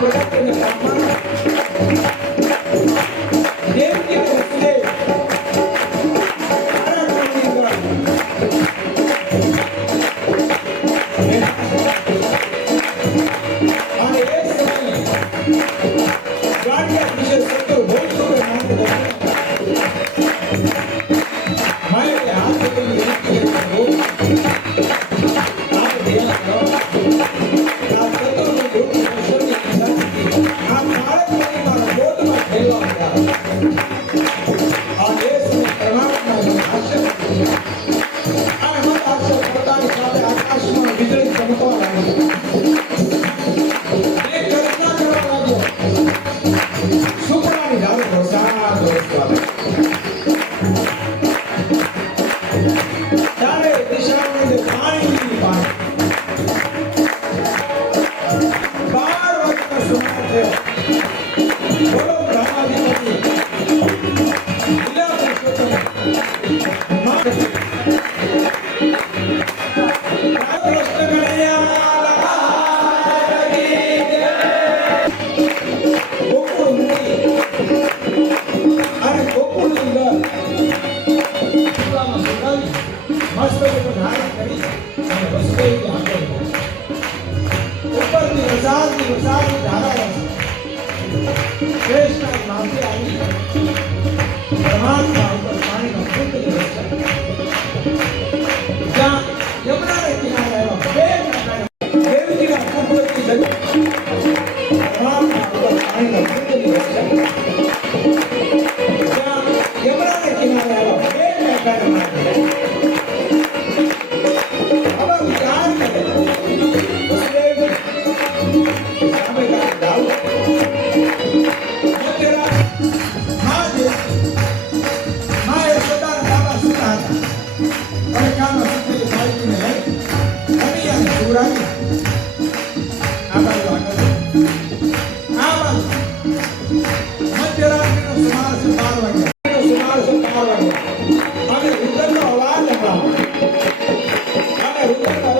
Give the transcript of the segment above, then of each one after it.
proyecto. સુપરાની દારૂ પ્રસાદ ત્યારે દિશાઓની પાણી પાણી. ખૂબ સુંદર પૂરામાં સુગંધ કૃષ્ણ માથે આવી પરમાત્મા Thank you.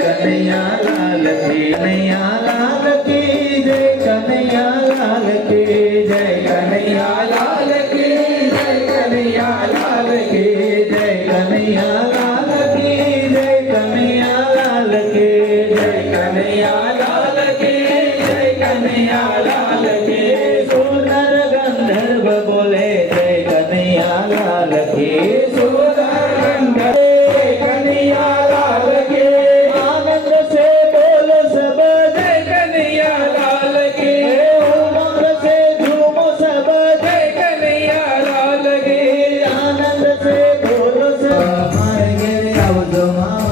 कन्हैया लाल की कन्हैया लाल की जय कन्हैया लाल की जय कन्हैया लाल की जय कन्हैया लाल की जय कन्हैया लाल की जय कन्हैया लाल की जय कन्हैया लाल की जय कन्हैया लाल की सुंदर गंधर्व बोले जय कन्हैया लाल की 我的妈！